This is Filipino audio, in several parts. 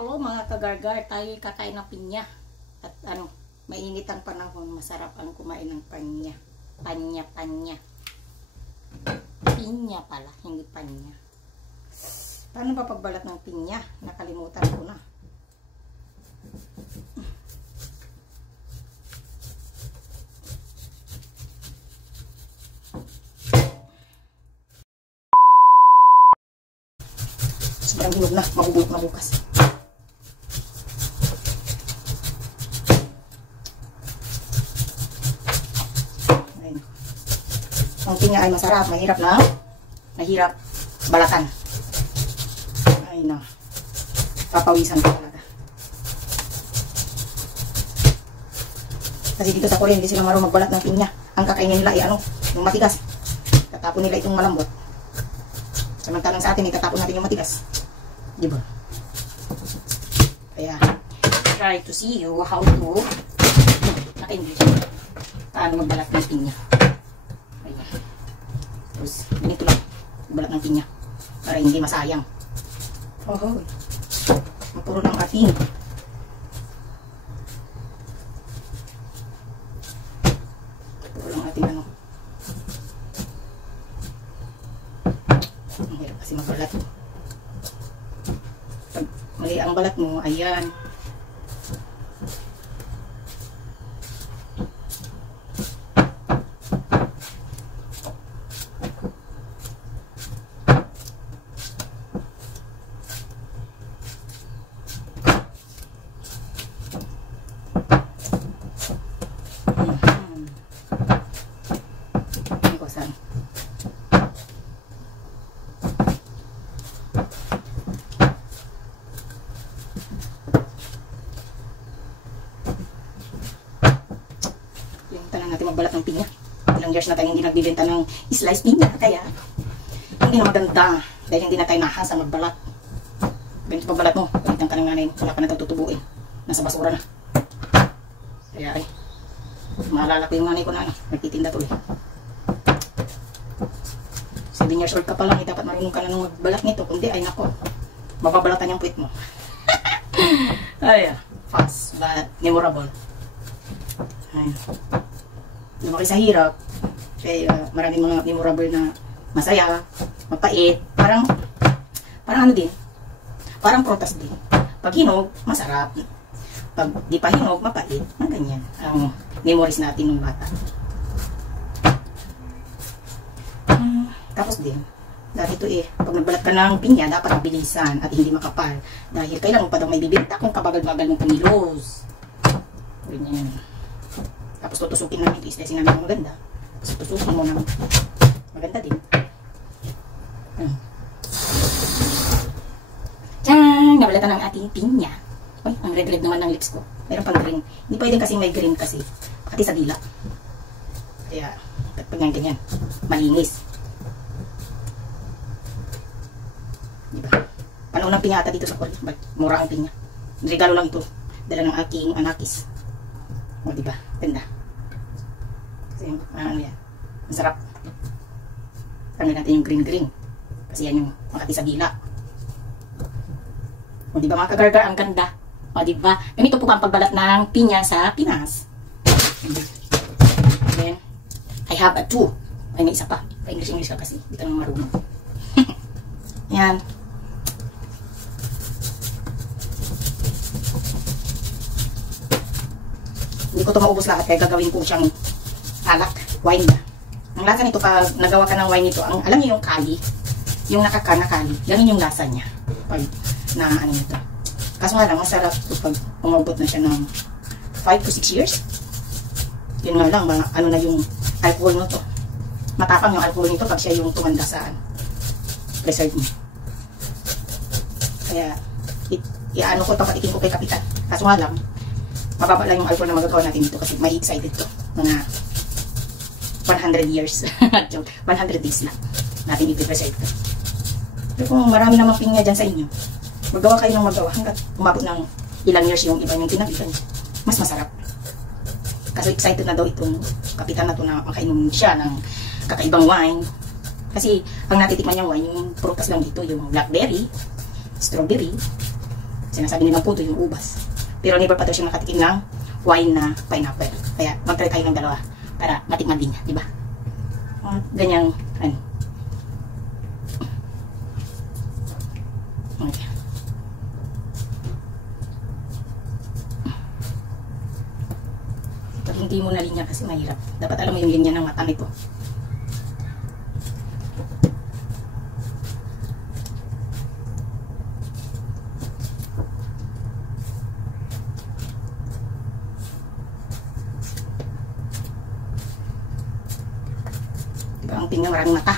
Hello mga kagargar, tayo kakain ng pinya. At mainit ang panahon, masarap ang kumain ng panya. Panya. Pinya pala, hindi panya. Paano ba pagbalat ng pinya? Nakalimutan ko na. Sobrang hinog na, mabubulok na bukas. Ayun. Ang pinya ay masarap, mahirap balatan. Ay na, papawisan ko talaga. Kasi dito sa Korea, hindi sila marunong magbalat ng pinya. Ang kakainin nila ay yung matigas. Tatapon nila itong malambot. Samantalang sa atin, itatapon natin yung matigas. Diba? Kaya, try to see you how to naka-English. Paano magbalat ng pinya. Ayan. Tapos, ganito lang. Magbalat ng pinya. Para hindi masayang. Oh, mapuro ng ating. Mapuro ng ating Ang hirap kasi magbalat. Pag mali ang balat mo, ayan. Magbalat ng pinya. Ilang years na tayo hindi nagbibenta ng slice pinya, kaya hindi na maganda dahil hindi na tayo nahasa magbalat. Ganito pagbalat mo, ganito ka ng nanay mo, wala pa na tayo tutubuin, nasa basura na. Kaya ay maalala ko yung nanay ko na nagtitinda tuloy. 7 years old ka pa lang, dapat marunong ka na nung magbalat nito, kundi ay nako, mababalatan yung puwit mo. Ay, fast but memorable. Ay, lumaki sa hirap, kaya maraming mga memorable na masaya, mapait, parang din, parang prutas din. Pag hinog, masarap. Pag di pa hinog, mapait. Ganyan ang memories natin ng bata. Tapos din, dahil ito pag nagbalat ka ng pinya, dapat mabilisan at hindi makapal. Dahil kailangan mo pa daw may bibenta kung kabagal-bagal mong kumilos. Ganyan. Tapos tutusukin namin ito, islesin namin maganda. Tapos tutusukin mo naman. Maganda din. Tiyang! Nabalatan ang ating pinya. Uy, ang red-red naman ng lips ko. Meron pang green. Hindi pwedeng kasing may green kasi. Pati sa dila. Kaya, pag ganyan, malinis. Diba? Panahon ng pinya ata dito sa Korea. Mura ang pinya. Regalo lang ito. Dala ng aking anakis. O, diba? Ganda. Kasi, yan. Masarap. Tanggalin natin yung green. Kasi yan yung makati sa dila. O, diba mga kagargar? Ang ganda. O, diba? Ganito po ang pagbalat ng pinya sa Pinas. Then, I have a 2. Ay, may isa pa. Pa-English ka kasi. Dito nang marunong. Yan. Hindi ko ito maubos lahat kaya gagawin ko siyang alak, wine na. Ang lasa nito, pag nagawa ka ng wine nito, alam niyo yung kali, yung nakakana-kali, ganun yung lasa niya. Pag nito. Kaso nga lang, masarap ito pag umabot na siya ng 5 to 6 years. Yun nga lang, na yung alcohol nito. Matapang yung alcohol nito pag siya yung tumanda sa preserve mo. Kaya, iano ko, papatikin ko kay Kapitan. Kaso nga lang, mababa lang yung alcohol na magagawa natin dito kasi may excited to. Mga 100 years. 100 days na natin i-preserve to. Pero kung marami namang pinya dyan sa inyo, magawa kayo ng magawa hanggat umabot ng ilang years yung iba yung tinabitan. Mas masarap. Kasi excited na daw itong Kapitan na to na makainom siya ng kakaibang wine. Kasi ang natitikman niyang wine, yung prutas lang dito, yung blackberry, strawberry, Sinasabi nilang puto yung ubas. Pero never pa daw siya nakatikim ng wine na pineapple. Kaya mag-try tayo ng dalawa para matikman din niya, di ba? Ganyang, ano. Okay. Pag hindi mo na linya kasi mahirap. Dapat alam mo yung linya ng mata nito. Diba ang tingnan, maraming mata.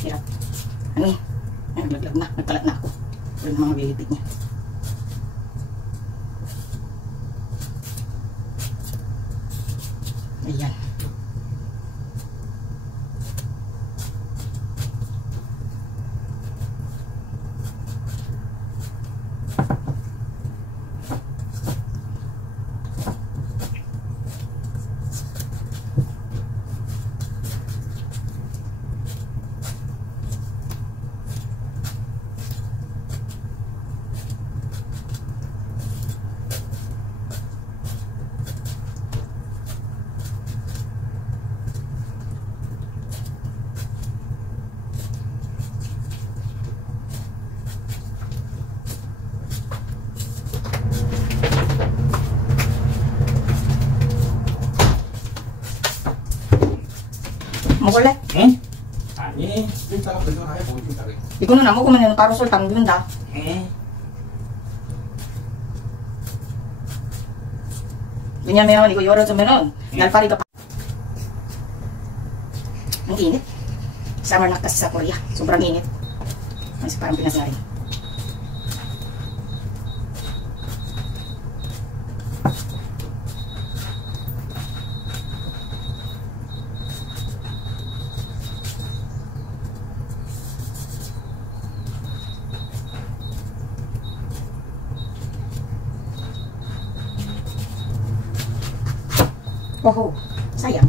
Hirap. Ano eh? Naglaglag na. Nagkalat na ako. Wala na mga bilipid niya. Ayan. Makulit. 아니, 일단은 그거 하야 보인다 그래. 이거는 안 먹으면 가루술 담근다. 왜냐면 이거 열어주면은 날파리가 ang init. Summer na kasi sa Korea. Sobrang init. Kasi parang Pinas na rin. Oh, sayang.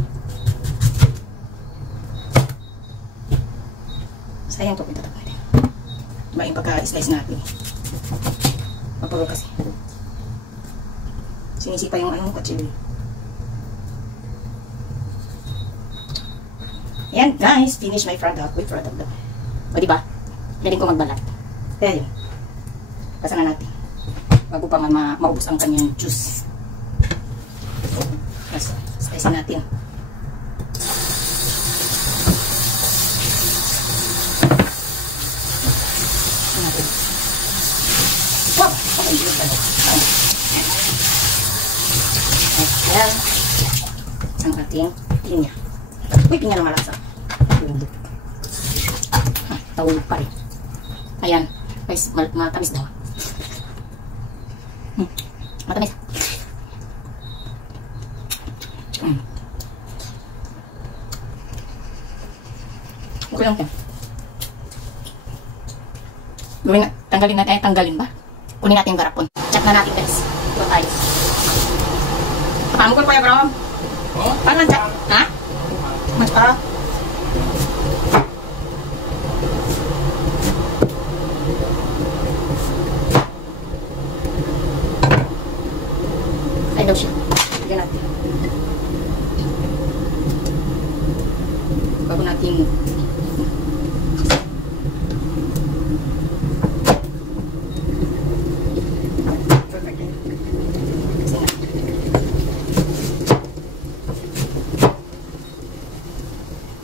Sayang to kung tatakpan natin. Diba yung pagka-slice natin. Mapagod kasi. Sinisipa yung anong kutsilyo. Ayan guys, finish my product. With product daw. O diba? Galing ko magbalat. Kaya yun. Pasangan natin. Bago pa nga maubos ang kanyang juice. Tapos, slice natin. Wow! Okay, yun pa daw. Ayan. Ang ating pinya. Uy, pinya na malasa. Tawag pa rin. Ayan. Guys, matamis daw. Matamis. Okay lang yan. Gawin nga, tanggalin natin, tanggalin ba? Kunin natin yung garapon. Check na natin guys. Ito tayo. Paano ko kaya bro? Paano check? Ha? Mas para? Ay daw siya. Bigyan natin. Bago natin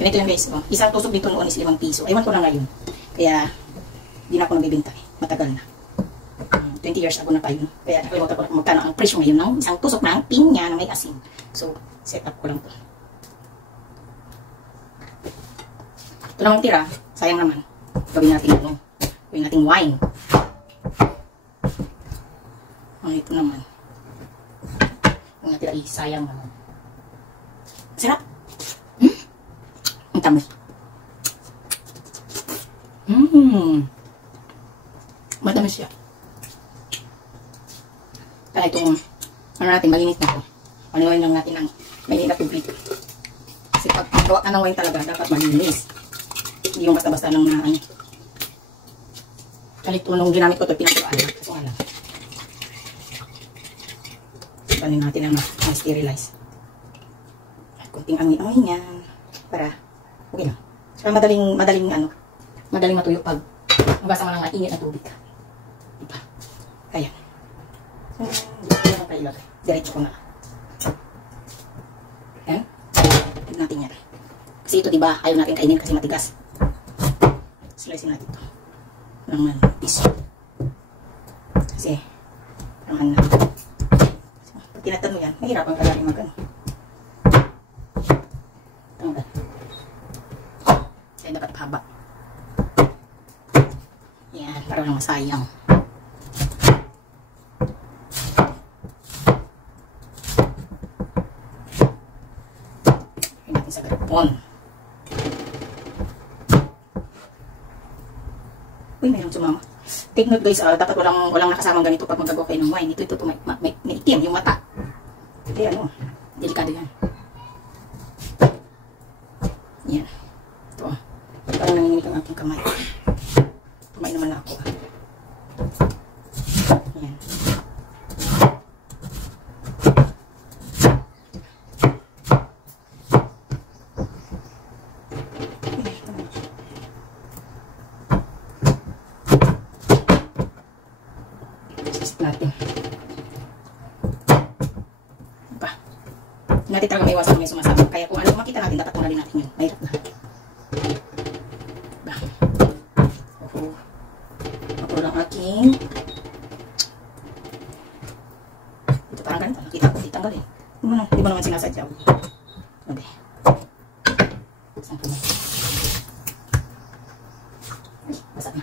ganito yan guys, oh. Isang tusok dito noon is 5 piso. Ewan ko na ngayon. Kaya, di na ako nabibinta eh. Matagal na. 20 years ago na pa yun. Kaya nakalimutan ko magkano ang presyo ngayon ng isang tusok ng pinya na may asin. So, set up ko lang to. Ito namang tira, sayang naman. Gawin natin ano, gawin natin wine. Ito naman. Yung natira sayang naman. Sarap! Ang tamis. Matamis siya. Kaya itong, ano natin, malinit na ito. Panuloyin lang natin ng mainit na tubig. Kasi pag gawa ka ng wine talaga, dapat malinis. Hindi yung basta-basta lang na ano. Kaya ito, nung ginamit ko ito, pinatulaan. Kasi nga lang. kanin natin ang ma-sterilize. At kunting amoy-amoy niyan. Para, okay lang. So, madaling matuyo pag mabasa mo ng mainit na tubig. Diba? Ayan. So, dito lang tayo ilagay. Diretso ko na. Ayan. Tignan natin yan. Kasi ito, diba, ayaw natin kainin kasi matigas. Slice natin ito. Ng piece. Kasi, parang so, pag tinatan mo yan, mahirapan ka lang mag-ano. Tanggal. Kaya dapat haba. Yan, para lang masayang. Lagyan natin sa garapon. Uy, mayroong sumama. Take note guys, dapat walang nakasamang ganito pag magagawa kayo ng wine. Ito may itim yung mata. Kaya delikado yan. Yan. Ito parang nanginginig ang aking kamay. Kumain naman na ako. Yan. Natin. Diba? Natin talaga may iwasan may sumasama. Kaya kung ano makita natin, dapat tunggalin natin yun. Mahirap na. Diba? Ako lang aking ito parang ganito. Nakita ko, ditanggalin. Di mo naman sinasadya. Okay. Saan po mo? Ay, basa na.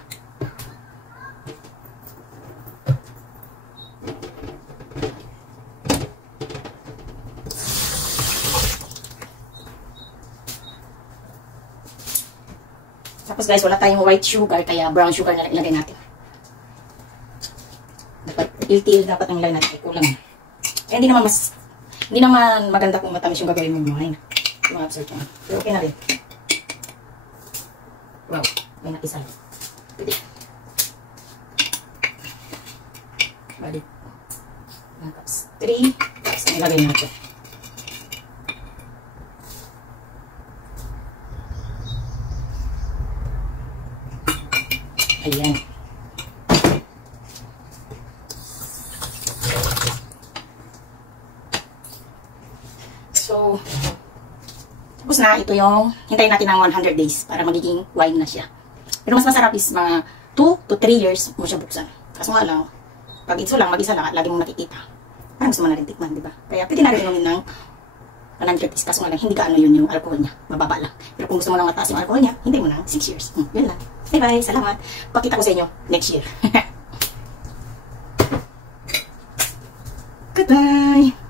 Tapos guys, wala tayong white sugar, kaya brown sugar na ilagay natin. Dapat il-til dapat ang ilagay natin, kulang. Kaya hindi naman maganda kung matamis yung gagawin mo wine. Yung absurd yun. Pero okay na rin. Wow, may napisal. Pwede. Balik. 1 cups 3. Tapos ang ilagay natin. Ayan. So, tapos na. Ito yung, hintayin natin ng 100 days para magiging wine na siya. Pero mas masarap is mga 2 to 3 years mo siya buksan. Kaso nga lang, pag itso lang, mag-isa lang at lagi mong nakikita. Parang gusto mo na rin tikman, diba? Kaya pwede na rin inumin ng 100 days. Kaso nga lang, hindi gaano yun yung alcohol niya. Mababa lang. Pero kung gusto mo lang mataas yung alcohol niya, hintayin mo na 6 years. Yun lang. Bye-bye. Salamat. Pakita ko sa inyo next year. Goodbye.